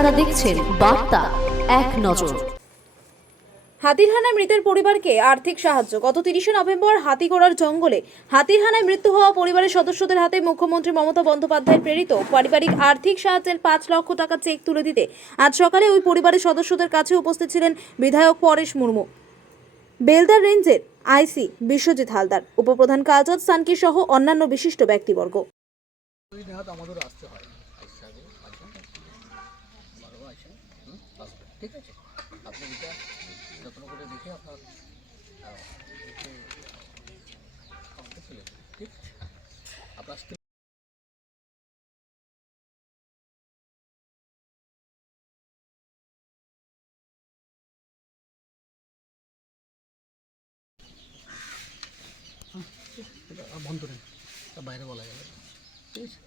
আপনারা দেখছেন বার্তা এক নজর। হাতির হানায় মৃতের পরিবারকে আর্থিক সাহায্য। গত 30শে নভেম্বর হাতিগোড়ার জঙ্গলে হাতির হানায় মৃত্যু হওয়া পরিবারের সদস্যদের হাতে মুখ্যমন্ত্রী মমতা বন্দ্যোপাধ্যায়ের প্রেরিত পারিবারিক আর্থিক সাহায্যের 5 লক্ষ টাকা চেক তুলে দিতে আজ সকালে ওই পরিবারের সদস্যদের কাছে উপস্থিত ছিলেন বিধায়ক পরেশ মুর্মু, বেলদার রেঞ্জের আইসি বিশ্বজিৎ হালদার, উপপ্রধান কালচাঁদ সানকি সহ অন্যান্য বিশিষ্ট ব্যক্তিবর্গ। আমাদের আসতে হয় ঠিক আছে, আপনি এটা যত্ন করে দেখে আপনার চলে যাবেন, ঠিক আছে? আপনার ভন্তরে বাইরে বলা যাবে, ঠিক আছে?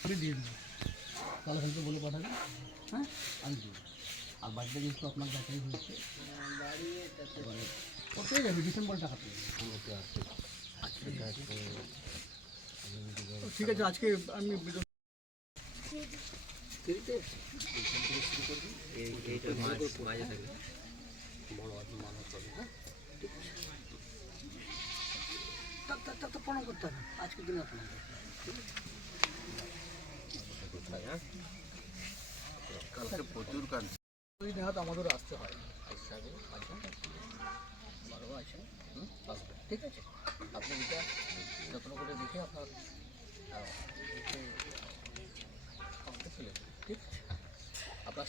আপনি দিয়ে দেবেন, তাহলে কিন্তু বলে পাঠাবেন, হ্যাঁ আমি দিব। আর বাড়িতে কিন্তু আপনার যাচাই হয়েছে, পেয়ে যাবে ডিসেম্বর টাকা পেয়ে যাবে। ঠিক আছে, আজকে আমি প্রণাম করতে হবে আজকের দিনে প্রণাম করতে হবে। কালকে প্রচুর কাজ আমাদের আসতে হয়, আসবে, ঠিক আছে? আপনি এটা যত্ন করে দেখে আপনার চলে যাবেন, ঠিক আছে? আপনার